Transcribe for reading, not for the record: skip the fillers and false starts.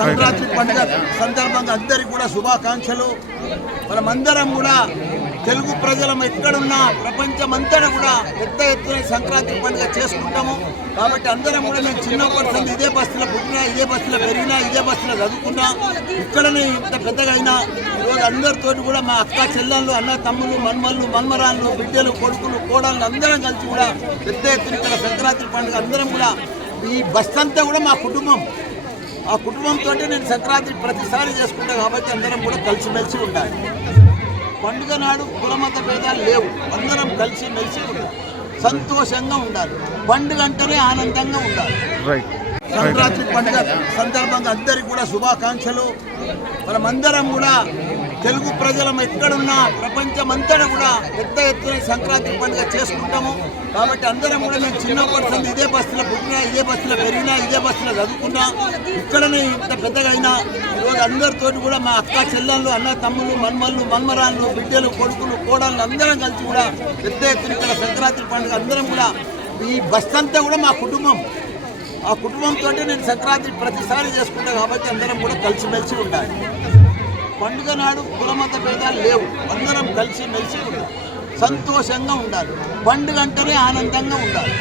సంక్రాంతి పండుగ సందర్భంగా అందరికీ కూడా శుభాకాంక్షలు. మనమందరం కూడా తెలుగు ప్రజలం ఎక్కడున్నా ప్రపంచమంతటా కూడా పెద్ద ఎత్తున సంక్రాంతి పండుగ చేసుకుంటాము. కాబట్టి అందరం కూడా నేను చిన్నప్పటి నుంచి ఇదే బస్సులో పుట్టినా, ఇదే బస్సులో పెరిగినా, ఇదే బస్సులో చదువుకున్నా, ఇక్కడనే ఇంత పెద్దగా అయినా ఈరోజు అందరితోటి కూడా మా అక్క చెల్లెళ్ళు, అన్న తమ్ముళ్ళు, మన్మళ్ళు, మన్మరాళ్ళు, బిడ్డలు, కొడుకులు, కోడళ్ళు అందరం కలిసి కూడా పెద్ద ఎత్తున ఇక్కడ సంక్రాంతి పండుగ అందరం కూడా ఈ బస్ అంతా కూడా మా కుటుంబం. ఆ కుటుంబంతో నేను సంక్రాంతి ప్రతిసారి చేసుకుంటా. కాబట్టి అందరం కూడా కలిసిమెలిసి ఉండాలి. పండుగ నాడు కులమత భేదాలు లేవు. అందరం కలిసి మెలిసి ఉండాలి, సంతోషంగా ఉండాలి. పండుగ అంటేనే ఆనందంగా ఉండాలి. సంక్రాంతి పండుగ సందర్భంగా అందరికీ కూడా శుభాకాంక్షలు. మనమందరం కూడా తెలుగు ప్రజలం ఎక్కడున్నా ప్రపంచమంతటా కూడా పెద్ద ఎత్తున సంక్రాంతి పండుగ చేసుకుంటాము. కాబట్టి అందరం కూడా నేను చిన్నప్పటి నుంచి ఇదే బస్సులో పుట్టినా, ఇదే బస్సులో పెరిగినా, ఇదే బస్సులో చదువుకున్నా, ఇక్కడనే ఇంత పెద్దగా అయినా ఈరోజు అందరితోటి కూడా మా అక్క చెల్లెళ్ళు, అన్న తమ్ముళ్ళు, మన్మళ్ళు, మన్మరాళ్ళు, బిడ్డలు, కొడుకులు, కోడళ్ళు అందరం కలిసి కూడా పెద్ద ఎత్తున ఇక్కడ సంక్రాంతి పండుగ అందరం కూడా ఈ బస్ అంతా కూడా మా కుటుంబం. ఆ కుటుంబంతో నేను సంక్రాంతి ప్రతిసారి చేసుకుంటా. కాబట్టి అందరం కూడా కలిసిమెలిసి ఉండాలి. పండుగ నాడు కులమత భేదాలు లేవు. అందరం కలిసి మెలిసి ఉండాలి, సంతోషంగా ఉండాలి. పండుగ అంటేనే ఆనందంగా ఉండాలి.